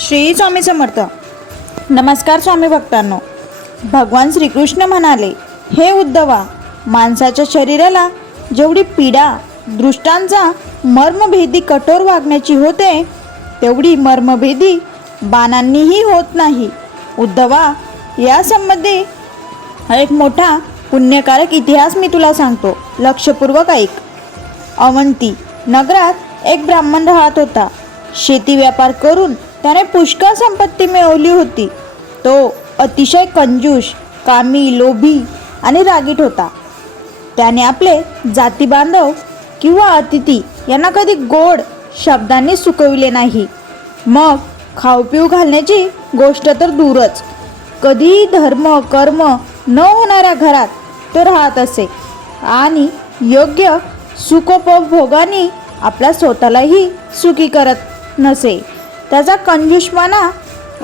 श्री स्वामी समर्थ. नमस्कार स्वामी भक्तांनो. भगवान श्रीकृष्ण म्हणाले, हे उद्धवा, माणसाच्या शरीराला जेवढी पीडा दृष्टांचा मर्मभेदी कठोर वागण्याची होते, तेवढी मर्मभेदी बाणांनीही होत नाही. उद्धवा, यासंबंधी एक मोठा पुण्यकारक इतिहास मी तुला सांगतो, लक्षपूर्वक ऐक. अवंती नगरात एक ब्राह्मण राहत होता. शेती व्यापार करून त्याने पुष्कळ संपत्ती मिळवली होती. तो अतिशय कंजूस, कामी, लोभी आणि रागीट होता. त्याने आपले जाती बांधव किंवा अतिथी यांना कधी गोड शब्दांनी सुकविले नाही. मग खाऊ पिऊ घालण्याची गोष्ट तर दूरच, कधी धर्म कर्म न होणाऱ्या घरात तो राहत असे आणि योग्य सुखोपभोगाने आपल्या स्वतःलाही सुखी करत नसे. त्याचा कंजूसपणा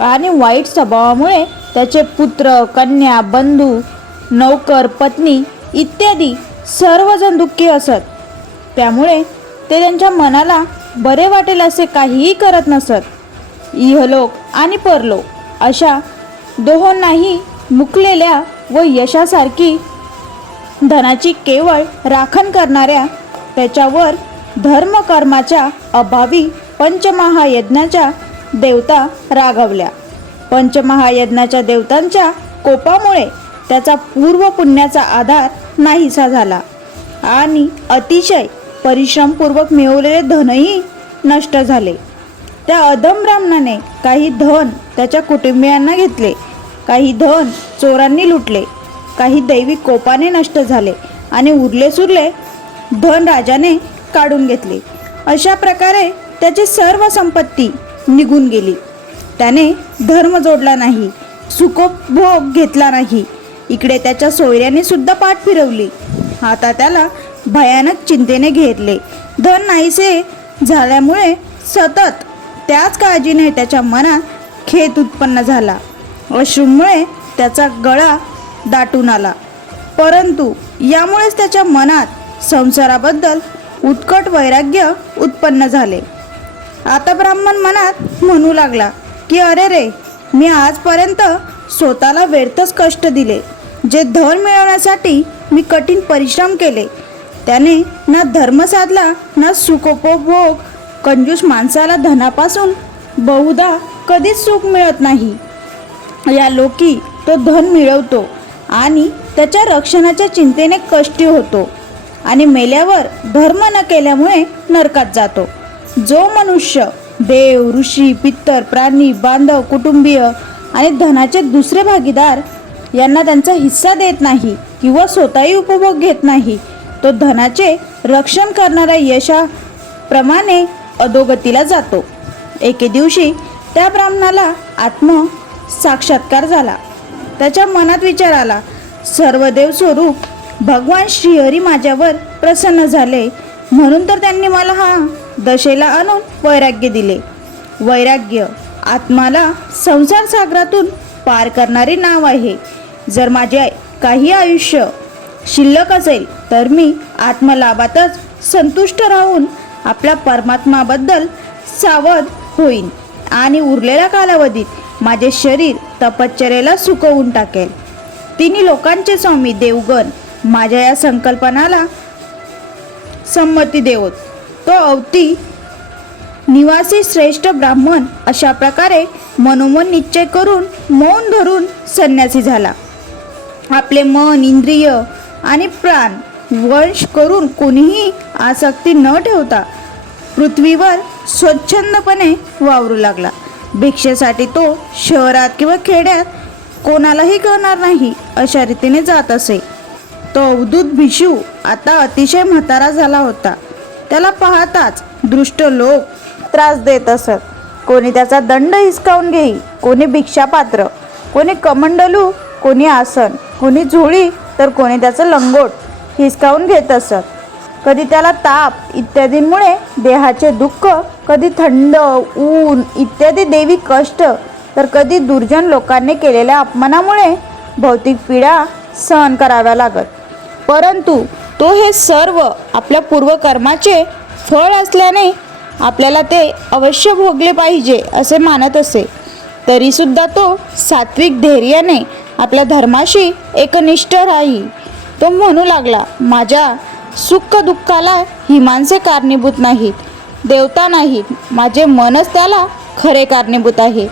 आणि वाईट स्वभावामुळे त्याचे पुत्र, कन्या, बंधू, नौकर, पत्नी इत्यादी सर्वजण दुःखी असत. त्यामुळे ते त्यांच्या मनाला बरे वाटेल असे काहीही करत नसत. इहलोक आणि परलोक अशा दोहोंनाही मुकलेल्या व यशासारखी धनाची केवळ राखण करणाऱ्या त्याच्यावर धर्मकर्माच्या अभावी पंचमहायज्ञाच्या देवता रागावल्या. पंचमहायज्ञाच्या देवतांच्या कोपामुळे त्याचा पूर्व पुण्याचा आधार नाहीसा झाला आणि अतिशय परिश्रमपूर्वक मिळवलेले धनही नष्ट झाले. त्या अधम ब्राह्मणाने काही धन त्याच्या कुटुंबियांना घेतले, काही धन चोरांनी लुटले, काही दैवी कोपाने नष्ट झाले आणि उरले सुरले धन राजाने काढून घेतले. अशा प्रकारे त्याची सर्व संपत्ती निघून गेली. त्याने धर्म जोडला नाही, सुखोपभोग घेतला नाही. इकडे त्याच्या सोयऱ्याने सुद्धा पाठ फिरवली. आता त्याला भयानक चिंतेने घेरले. धन नाहीसे झाल्यामुळे सतत त्याच काळजीने त्याच्या मनात खेद उत्पन्न झाला. अश्रूमुळे त्याचा गळा दाटून आला. परंतु यामुळेच त्याच्या मनात संसाराबद्दल उत्कट वैराग्य उत्पन्न झाले. आता ब्राह्मण मनात म्हणू लागला की अरे रे, मी आजपर्यंत स्वतःला व्यर्थच कष्ट दिले. जे धन मिळवण्यासाठी मी कठीण परिश्रम केले, त्याने ना धर्म साधला ना सुखोपभोग. कंजूस माणसाला धनापासून बहुधा कधीच सुख मिळत नाही. या लोकी तो धन मिळवतो आणि त्याच्या रक्षणाच्या चिंतेने कष्टी होतो आणि मेल्यावर धर्म न केल्यामुळे नरकात जातो. जो मनुष्य देव, ऋषी, पितर, प्राणी, बांधव, कुटुंबीय आणि धनाचे दुसरे भागीदार यांना त्यांचा हिस्सा देत नाही किंवा स्वतःही उपभोग घेत नाही, तो धनाचे रक्षण करणाऱ्या यशाप्रमाणे अधोगतीला जातो. एके दिवशी त्या ब्राह्मणाला आत्म साक्षात्कार झाला. त्याच्या मनात विचार आला, सर्वदेव स्वरूप भगवान श्रीहरी माझ्यावर प्रसन्न झाले, म्हणून तर त्यांनी मला हा दशेला आणून वैराग्य दिले. वैराग्य आत्माला संसार सागरातून पार करणारे नाव आहे. जर माझे काही आयुष्य शिल्लक असेल तर मी आत्मलाभातच संतुष्ट राहून आपल्या परमात्माबद्दल सावध होईन आणि उरलेल्या कालावधीत माझे शरीर तपश्चर्येला सुकवून टाकेल. तिन्ही लोकांचे स्वामी देवगण माझ्या या संकल्पनाला संमती देवोत. तो अवती निवासी श्रेष्ठ ब्राह्मण अशा प्रकारे मनोमन निश्चय करून मौन धरून संन्यासी झाला. आपले मन, इंद्रिय आणि प्राण वश करून कोणीही आसक्ती न ठेवता पृथ्वीवर स्वच्छंदपणे वावरू लागला. भिक्षेसाठी तो शहरात किंवा खेड्यात कोणालाही कळणार नाही अशा रीतीने जात असे. तो अवधूत भिक्षू आता अतिशय म्हातारा झाला होता. त्याला पाहताच दृष्ट लोक त्रास देत असत. कोणी त्याचा दंड हिसकावून घेई, कोणी भिक्षापात्र, कोणी कमंडलू, कोणी आसन, कोणी झोळी, तर कोणी त्याचं लंगोट हिसकावून घेत असत. कधी त्याला ताप इत्यादींमुळे देहाचे दुःख, कधी थंड, ऊन इत्यादी दैवी कष्ट, तर कधी दुर्जन लोकांनी केलेल्या अपमानामुळे भौतिक पीडा सहन कराव्या लागत. परंतु तो हे सर्व आपल्या पूर्वकर्माचे फळ असल्याने आपल्याला ते अवश्य भोगले पाहिजे असे मानत असे. तरीसुद्धा तो सात्विक धैर्याने आपल्या धर्माशी एकनिष्ठ राही. तो म्हणू लागला, माझ्या सुख दुःखाला ही माणसे कारणीभूत नाहीत, देवता नाहीत, माझे मनच त्याला खरे कारणीभूत आहे.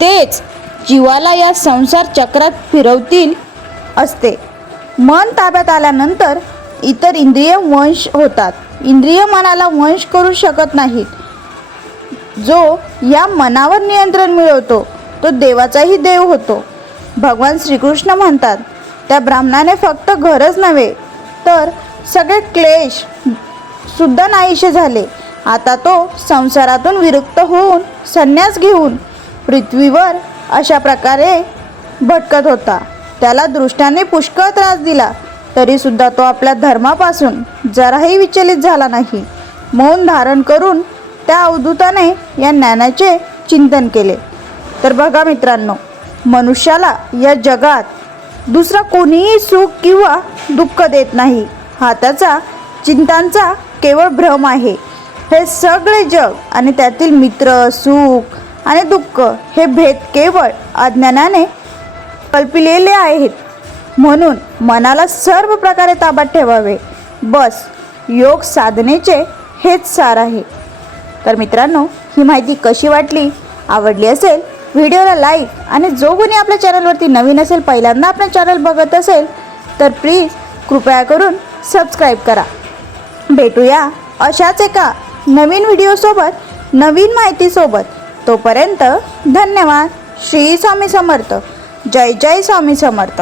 तेच जीवाला या संसार चक्रात फिरवतील असते. मन ताब्यात आल्यानंतर इतर इंद्रिय वंश होतात. इंद्रिय मनाला वंश करू शकत नाहीत. जो या मनावर नियंत्रण मिळवतो तो देवाचाही देव होतो. भगवान श्रीकृष्ण म्हणतात, त्या ब्राह्मणाने फक्त घरच नव्हे तर सगळे क्लेश सुद्धा नाहीसे झाले. आता तो संसारातून विरक्त होऊन संन्यास घेऊन पृथ्वीवर अशा प्रकारे भटकत होता. त्याला दृष्टाने पुष्कळ त्रास दिला तरीसुद्धा तो आपल्या धर्मापासून जराही विचलित झाला नाही. मौन धारण करून त्या अवधूताने या ज्ञानाचे चिंतन केले. तर बघा मित्रांनो, मनुष्याला या जगात दुसरा कोणीही सुख किंवा दुःख देत नाही. हा त्याचा चिंतांचा केवळ भ्रम आहे. हे सगळे जग आणि त्यातील मित्र, सुख आणि दुःख हे भेद केवळ अज्ञानाने कल्पिलेले आहेत. म्हणून मनाला सर्व प्रकारे ताब्यात ठेवावे. बस योग साधनेचे हेच सार आहे. तर मित्रांनो, ही माहिती कशी वाटली? आवडली असेल व्हिडिओला लाईक, आणि जो कोणी आपल्या चॅनलवरती नवीन असेल, पहिल्यांदा आपल्या चॅनल बघत असेल तर प्लीज कृपया करून सबस्क्राईब करा. भेटूया अशाच एका नवीन व्हिडिओसोबत, नवीन माहितीसोबत. तोपर्यंत धन्यवाद. श्री स्वामी समर्थ. जय जय स्वामी समर्थ.